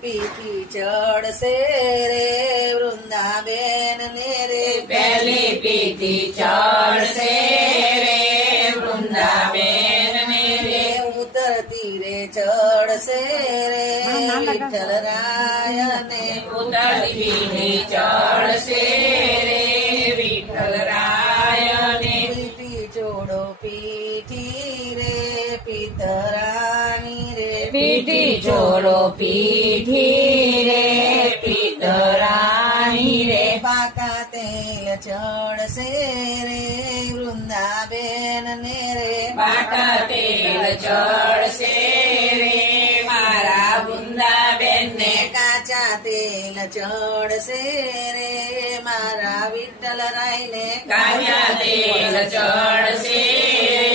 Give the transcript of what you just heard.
પીઠી ચડશે રે વૃંદાબેન ને રે પહેલી પીઠી ચડશે રે વૃંદાબેન ને રે ઉતરતી રે ચડશે રે વિઠ્ઠલ રાય ને ઉતરતી પીઠી ચડશે રે વિઠ્ઠલ રાય ને પીઠી ચોડો પીઠી રે પિતરાની રે પીઠી ચોરો પીઠી રે પિતરાની રે પાકા તેલ ચડશે રે વૃંદાબેન ને રે પાકા તેલ ચડશે રે મારા વૃંદાબેન ને કાચા તેલ ચડશે રે મારા વિઠ્ઠલ રાય ને કાયા તેલ ચડશે રે